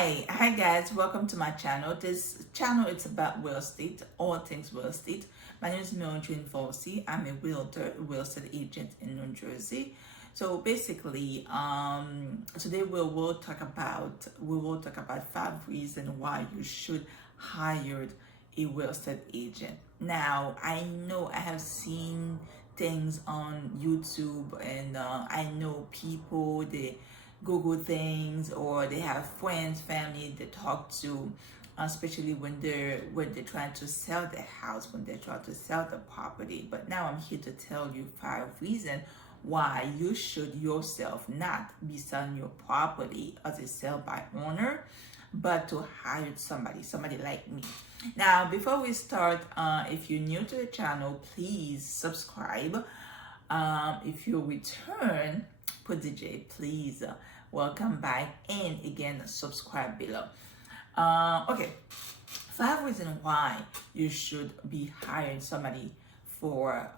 Hi guys, welcome to my channel. This channel is about real estate, all things real estate. My name is Mildrene Volcy. I'm a realtor, real estate agent in New Jersey. So basically, today we will talk about 5 reasons why you should hire a real estate agent. Now, I know I have seen things on YouTube, and I know people they Google things, or they have friends, family they talk to, especially when they're trying to sell their house, when they're trying to sell the property. But now I'm here to tell you 5 reasons why you should yourself not be selling your property as a sell by owner, but to hire somebody like me. Now, before we start, if you're new to the channel, please subscribe. If you return, put the J, please. Welcome back, and again, subscribe below. Okay, 5 reasons why you should be hiring somebody for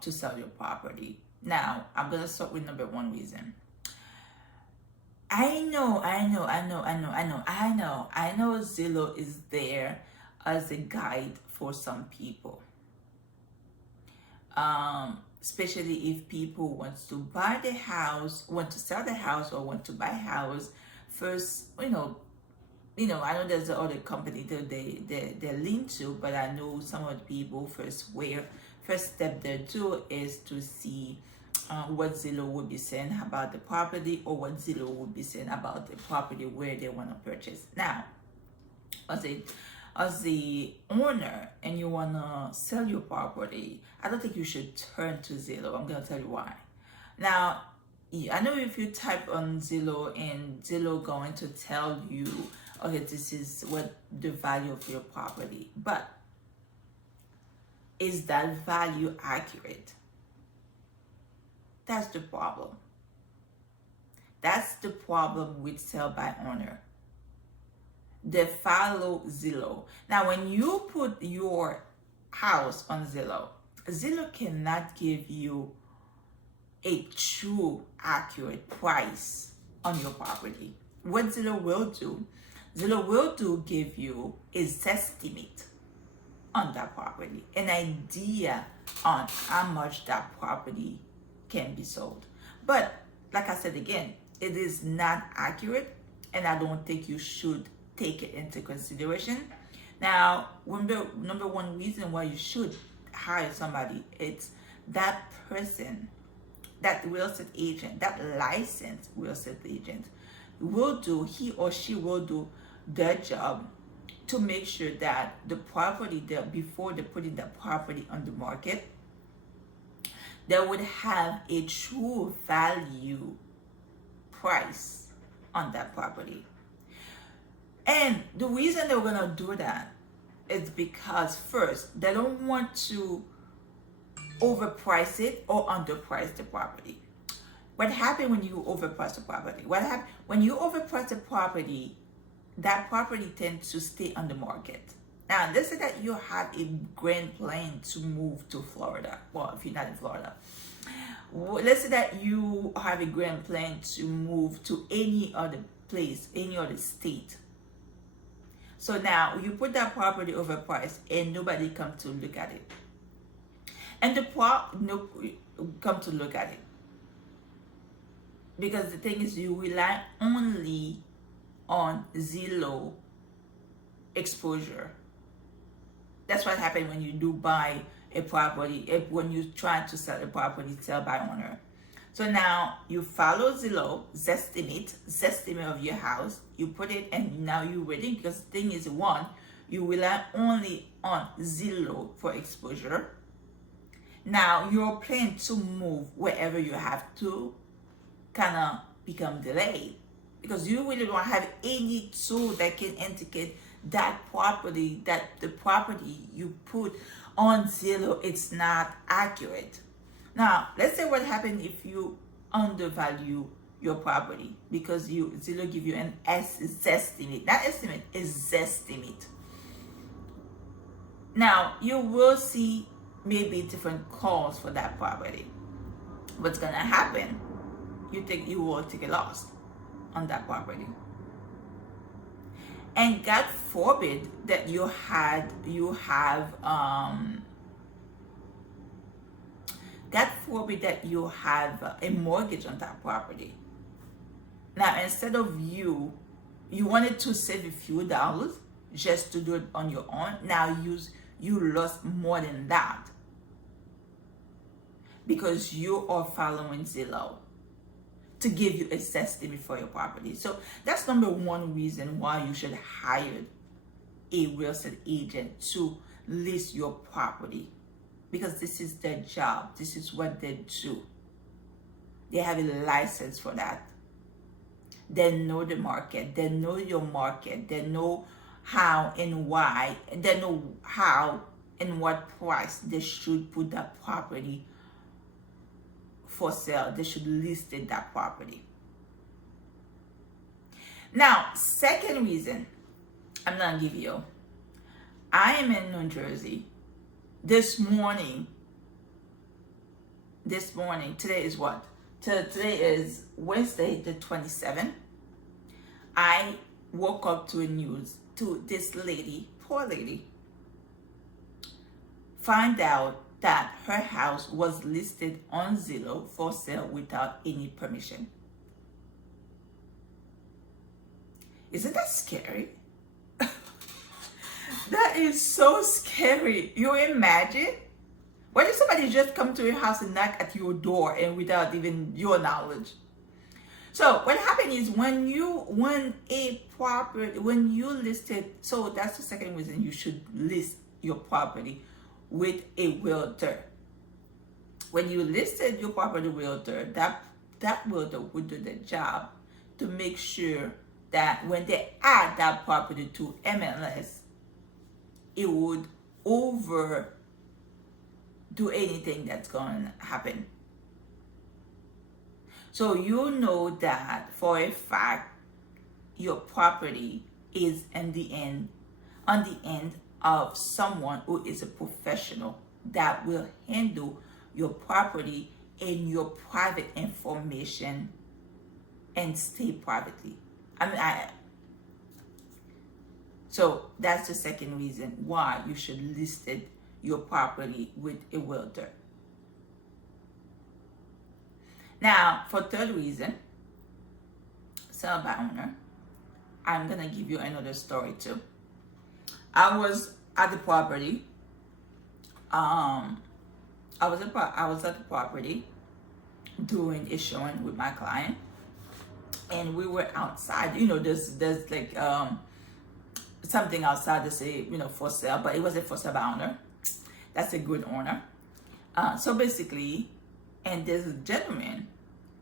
to sell your property. Now, I'm gonna start with number 1 reason. I know Zillow is there as a guide for some people. Especially if people want to buy the house, want to sell the house, or want to buy a house first. I know there's other company that they lean to, but I know some of the people first step they do is to see what Zillow would be saying about the property, or what Zillow would be saying about the property where they want to purchase. Now, as the owner, and you want to sell your property, I don't think you should turn to Zillow. I'm going to tell you why. Now, I know if you type on Zillow, and Zillow going to tell you, okay, this is what the value of your property, but is that value accurate? That's the problem. That's the problem with sell by owner. They follow Zillow. Now, when you put your house on Zillow, Zillow cannot give you a true, accurate price on your property. What Zillow will do give you is estimate on that property, an idea on how much that property can be sold. But like I said again, it is not accurate, and I don't think you should take it into consideration. Now, number 1 reason why you should hire somebody, it's that person, that real estate agent, that licensed real estate agent he or she will do their job to make sure that the property, before they put in the property on the market, they would have a true value price on that property. And the reason they're gonna do that is because, first, they don't want to overprice it or underprice the property. What happens when you overprice the property? When you overprice the property, that property tends to stay on the market. Now, let's say that you have a grand plan to move to Florida. Well, if you're not in Florida, let's say that you have a grand plan to move to any other place, any other state. So now you put that property overpriced, and nobody come to look at it. And come to look at it. Because the thing is, you rely only on Zillow exposure. That's what happens when you do buy a property, when you try to sell a property, sell by owner. So now you follow Zillow's estimate of your house, you put it, and now you're waiting, because the thing is, 1, you rely only on Zillow for exposure. Now your plan to move wherever you have to kind of become delayed, because you really don't have any tool that can indicate that the property you put on Zillow, it's not accurate. Now, let's say what happens if you undervalue your property, because Zillow give you an estimate. That estimate is estimate. Now, you will see maybe different calls for that property. What's gonna happen? You will take a loss on that property. And God forbid that you have God forbid that you have a mortgage on that property. Now, instead of you wanted to save a few dollars just to do it on your own. Now you lost more than that because you are following Zillow to give you a set estimate for your property. So that's number one reason why you should hire a real estate agent to list your property, because this is their job. This is what they do. They have a license for that. They know the market. They know your market. They know how and why. They know how and what price they should put that property for sale. They should list it, that property. Now, second reason I'm gonna give you. I am in New Jersey. This morning, today is what? Today is Wednesday the 27th. I woke up to a news to this lady, poor lady, find out that her house was listed on Zillow for sale without any permission. Isn't that scary? That is so scary. You imagine? What if somebody just come to your house and knock at your door and without even your knowledge? So what happened is when you list it, so that's the second reason you should list your property with a realtor. When you listed your property realtor, that realtor would do the job to make sure that when they add that property to MLS, it would overdo anything that's going to happen. So you know that for a fact your property is on the end of someone who is a professional that will handle your property and your private information and stay privately. So that's the second reason why you should list your property with a realtor. Now, for third reason, sell by owner, I'm going to give you another story too. I was at the property. I was at the property doing a showing with my client, and we were outside. You know, there's like something outside to say, you know, for sale, but it wasn't for sale by owner. That's a good owner. So basically, and this gentleman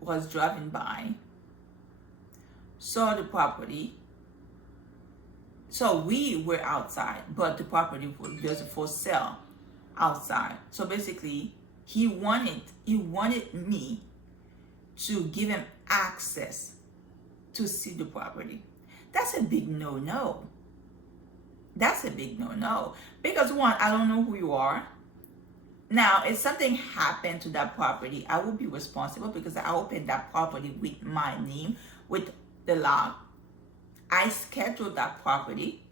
was driving by, saw the property. So we were outside, but the property was for sale outside. So basically, he wanted me to give him access to see the property. That's a big no-no. That's a big no-no. Because one, I don't know who you are. Now, if something happened to that property, I will be responsible because I opened that property with my name, with the lock. I scheduled that property.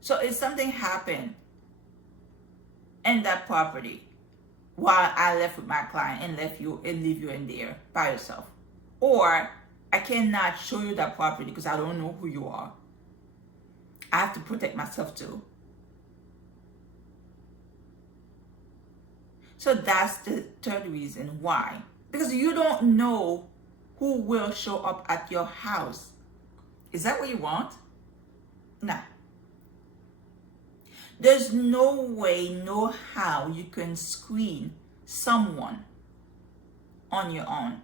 So if something happened in that property while I left with my client and leave you in there by yourself, or I cannot show you that property because I don't know who you are, I have to protect myself too. So that's the third reason why. Because you don't know who will show up at your house. Is that what you want? No. There's no way, no how you can screen someone on your own.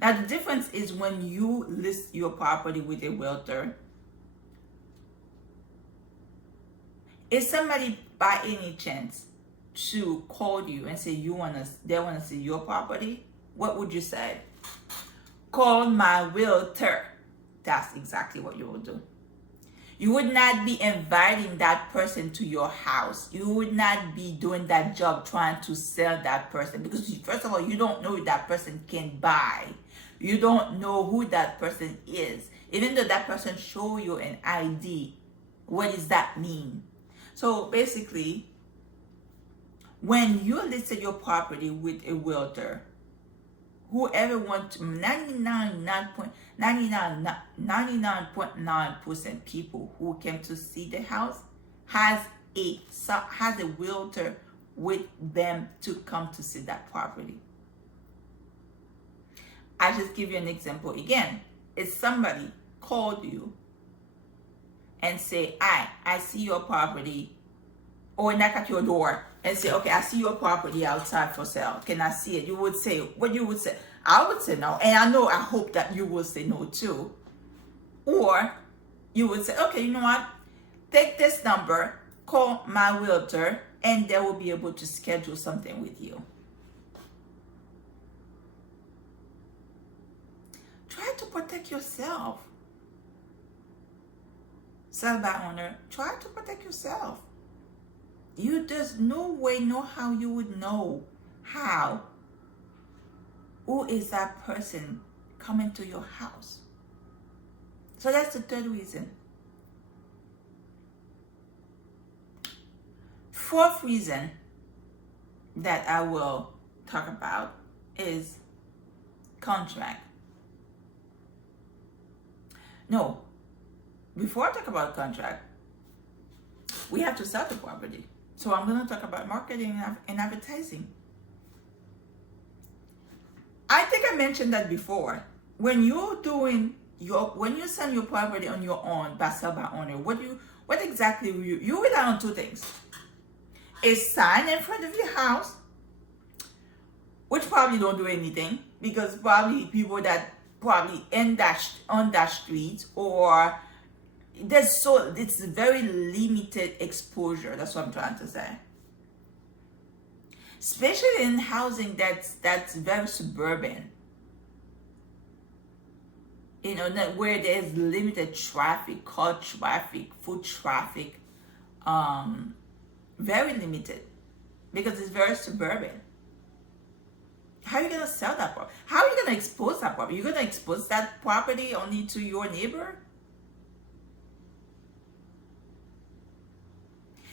Now the difference is when you list your property with a realtor, if somebody by any chance to call you and say they want to see your property, what would you say? Call my realtor. That's exactly what you will do. You would not be inviting that person to your house. You would not be doing that job trying to sell that person, because first of all, you don't know if that person can buy. You don't know who that person is. Even though that person show you an ID, what does that mean? So basically, when you listed your property with a realtor, whoever wants 99.9% people who came to see the house has a realtor with them to come to see that property. I just give you an example again. If somebody called you and say, I see your property, or knock at your door and say, okay, I see your property outside for sale. Can I see it? You would say, what you would say? I would say no. And I hope that you will say no too. Or you would say, okay, you know what? Take this number, call my realtor, and they will be able to schedule something with you. Try to protect yourself. Sell by owner, try to protect yourself. There's no way, no how you would know who is that person coming to your house. So that's the third reason. Fourth reason that I will talk about is contract. No, before I talk about contract, we have to sell the property. So I'm going to talk about marketing and advertising. I think I mentioned that before. When you sell your property on your own by sell by owner, what exactly you rely on two things. A sign in front of your house, which probably don't do anything, because probably people that probably on that street, or it's very limited exposure. That's what I'm trying to say. Especially in housing that's very suburban. Where there's limited traffic, car traffic, foot traffic, very limited, because it's very suburban. How are you going to sell that property? How are you going to expose that property? You're going to expose that property only to your neighbor?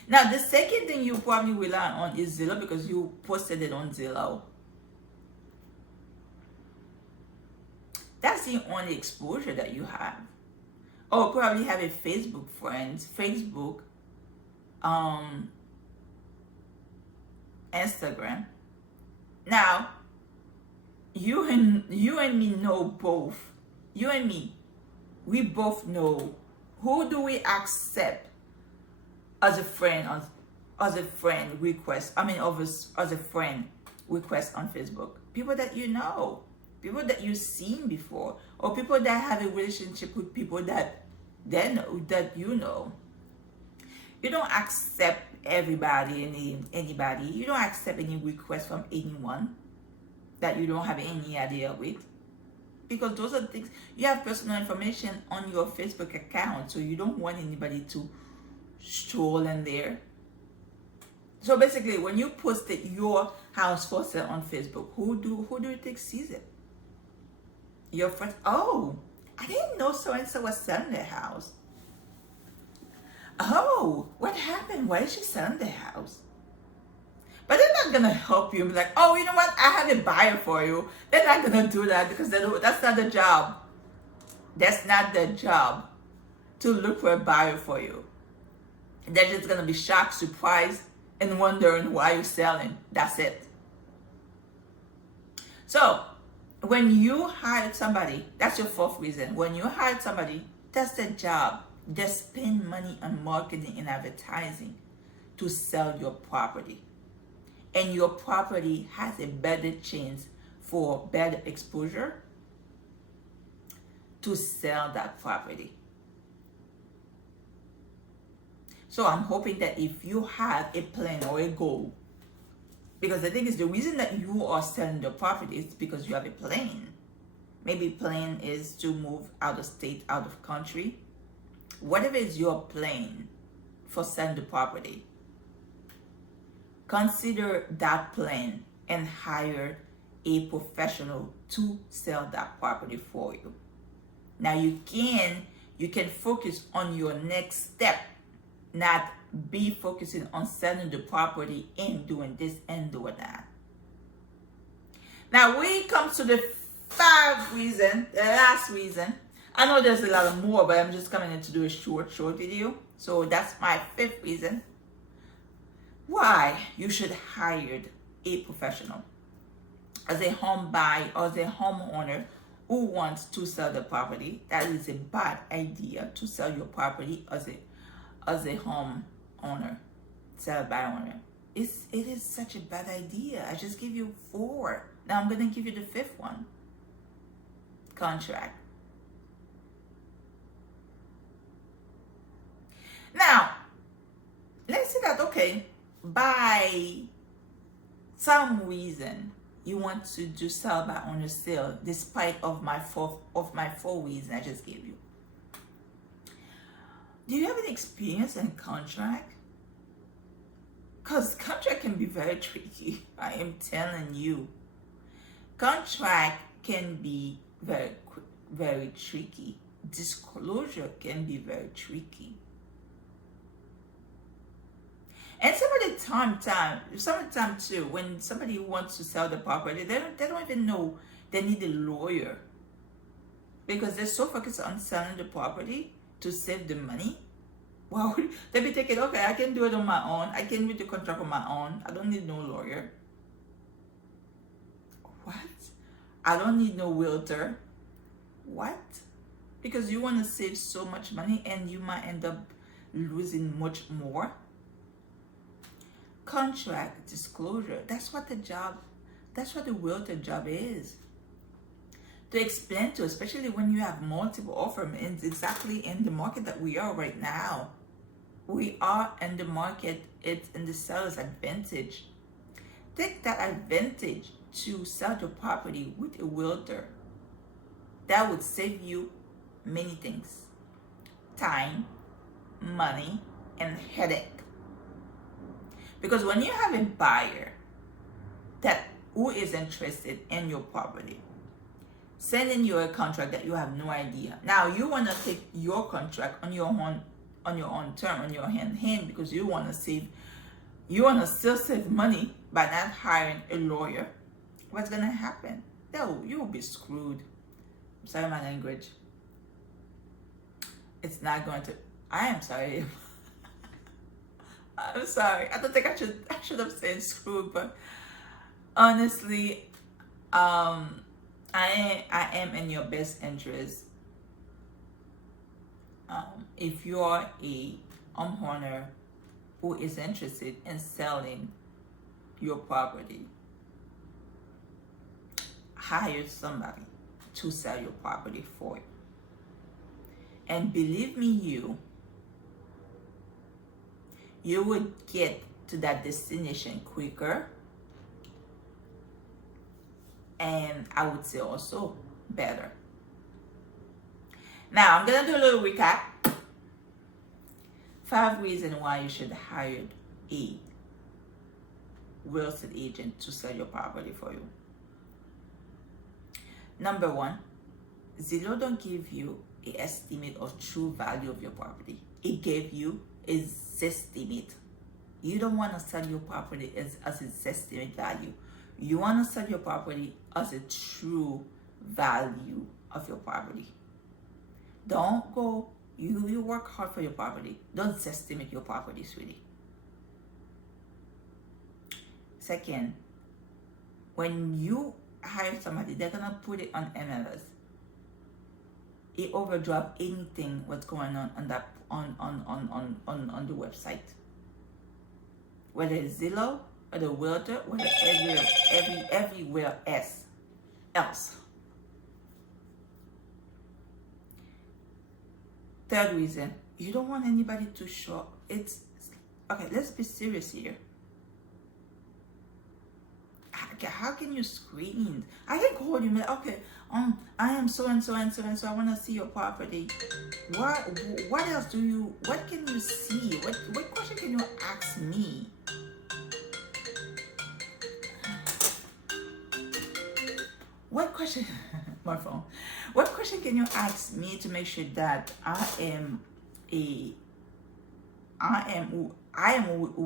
Now, the second thing you probably rely on is Zillow, because you posted it on Zillow. That's the only exposure that you have. Or probably have a Facebook friends, Facebook, Instagram. Now, you and me know both. You and me, we both know who do we accept as a friend request on Facebook. People that you know, people that you've seen before, or people that have a relationship with people that they know, that you know. You don't accept anybody. You don't accept any request from anyone that you don't have any idea with, because those are the things. You have personal information on your Facebook account, so you don't want anybody to stroll in there. So basically, when you posted your house for sale on Facebook, who do you think sees it? Your friends. Oh, I didn't know so and so was selling their house. Oh, what happened? Why is she selling their house? But they're not gonna help you and be like, oh, you know what? I have a buyer for you. They're not gonna do that, because that's not the job. That's not their job to look for a buyer for you. They're just gonna be shocked, surprised, and wondering why you're selling. That's it. So when you hire somebody, that's your fourth reason. When you hire somebody, that's their job. They spend money on marketing and advertising to sell your property. And your property has a better chance for better exposure to sell that property. So I'm hoping that if you have a plan or a goal, because the thing is, the reason that you are selling the property is because you have a plan. Maybe plan is to move out of state, out of country. Whatever is your plan for selling the property, consider that plan and hire a professional to sell that property for you. Now you can focus on your next step, not be focusing on selling the property and doing this and doing that. Now when it comes to the the last reason, I know there's a lot more, but I'm just coming in to do a short video. So that's my 5th reason why you should hire a professional as a home buyer or as a homeowner who wants to sell the property. That is a bad idea to sell your property as a home owner, sell by owner. It is such a bad idea. I just give you 4. Now I'm going to give you the 5th one. Contract. Now, let's say that, okay, by some reason you want to do sell by owner sale despite of my 4 reasons I just gave you. Do you have any experience in contract? Because contract can be very tricky. I am telling you. Contract can be very tricky. Disclosure can be very tricky. And sometimes too, when somebody wants to sell the property, they don't even know they need a lawyer, because they're so focused on selling the property to save the money. Well, they be thinking, okay, I can do it on my own. I can read the contract on my own. I don't need no lawyer. What? I don't need no realtor. What? Because you want to save so much money and you might end up losing much more. Contract disclosure, that's what the realtor job is. To explain to, especially when you have multiple offers, and exactly in the market that we are right now. We are in the market, it's in the seller's advantage. Take that advantage to sell your property with a realtor. That would save you many things. Time, money, and headache. Because when you have a buyer who is interested in your property, sending you a contract that you have no idea. Now you want to take your contract on your own term, on your hand, because you want to still save money by not hiring a lawyer. What's gonna happen? No, you will be screwed. I'm sorry my language. It's not going to. I am sorry. I'm sorry. I don't think I should have said screwed, but honestly, I am in your best interest. If you are a homeowner who is interested in selling your property, hire somebody to sell your property for you. And believe me, you would get to that destination quicker, and I would say also better. Now I'm gonna do a little recap. 5 reasons why you should hire a real estate agent to sell your property for you. Number 1, Zillow don't give you an estimate of true value of your property. It gave you a zestimate. You don't want to sell your property as a zestimate value. You want to sell your property as a true value of your property. Don't go, you work hard for your property. Don't zestimate your property, sweetie. Second, when you hire somebody, they're gonna put it on MLS. It overdrive anything what's going on that on the website. Whether it's Zillow or the realtor, whether everywhere else. Third reason, you don't want anybody to show. It's okay. Let's be serious here. How can you screen? I can call you, okay, I am so and so and so and so. I want to see your property. What else what can you see? What question can you ask me? what question? My phone. What question can you ask me to make sure that I am who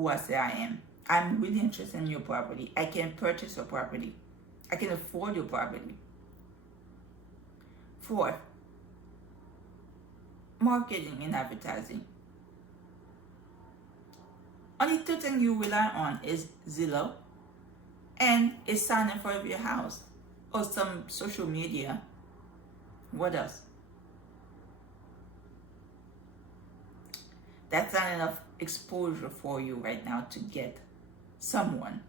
I say I am? I'm really interested in your property. I can purchase your property. I can afford your property. 4th, marketing and advertising. Only 2 things you rely on is Zillow and a sign-in for your house or some social media. What else? That's not enough exposure for you right now to get someone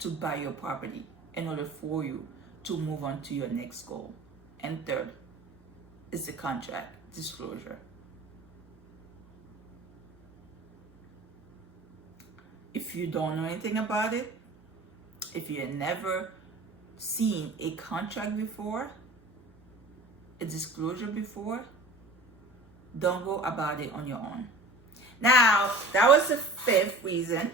to buy your property in order for you to move on to your next goal. And 3rd is the contract disclosure. If you don't know anything about it, if you have never seen a contract before, a disclosure before, don't go about it on your own. Now, that was the 5th reason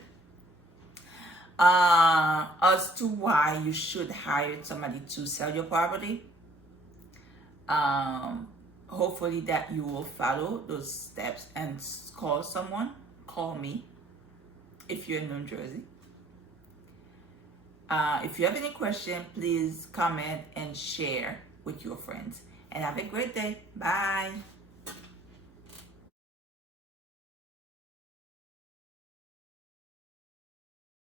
as to why you should hire somebody to sell your property. Hopefully that you will follow those steps and call someone. Call me if you're in New Jersey. If you have any question, please comment and share with your friends. And have a great day. Bye.